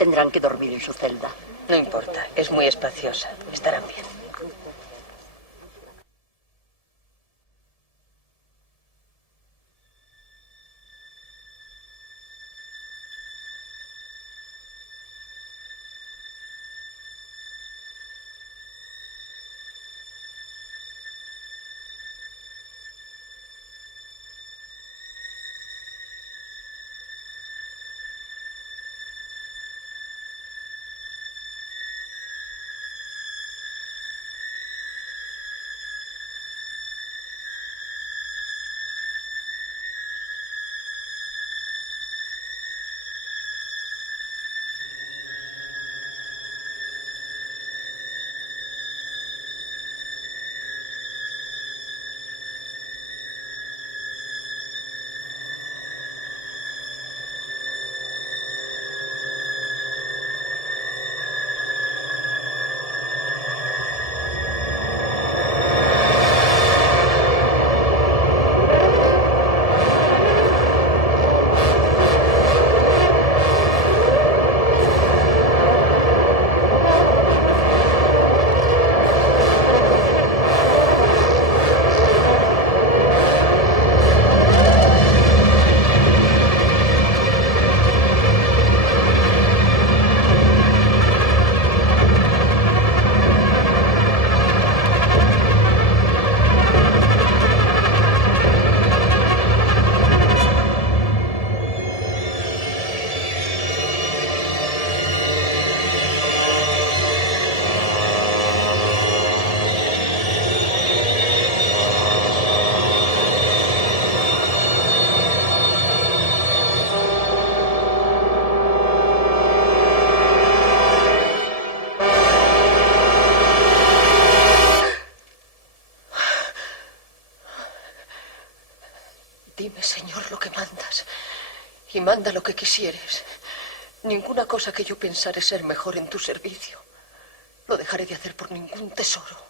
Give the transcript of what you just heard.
Tendrán que dormir en su celda. No importa, es muy espaciosa. Estarán bien. Dime, Señor, lo que mandas, y manda lo que quisieres. Ninguna cosa que yo pensare ser mejor en tu servicio lo dejaré de hacer por ningún tesoro.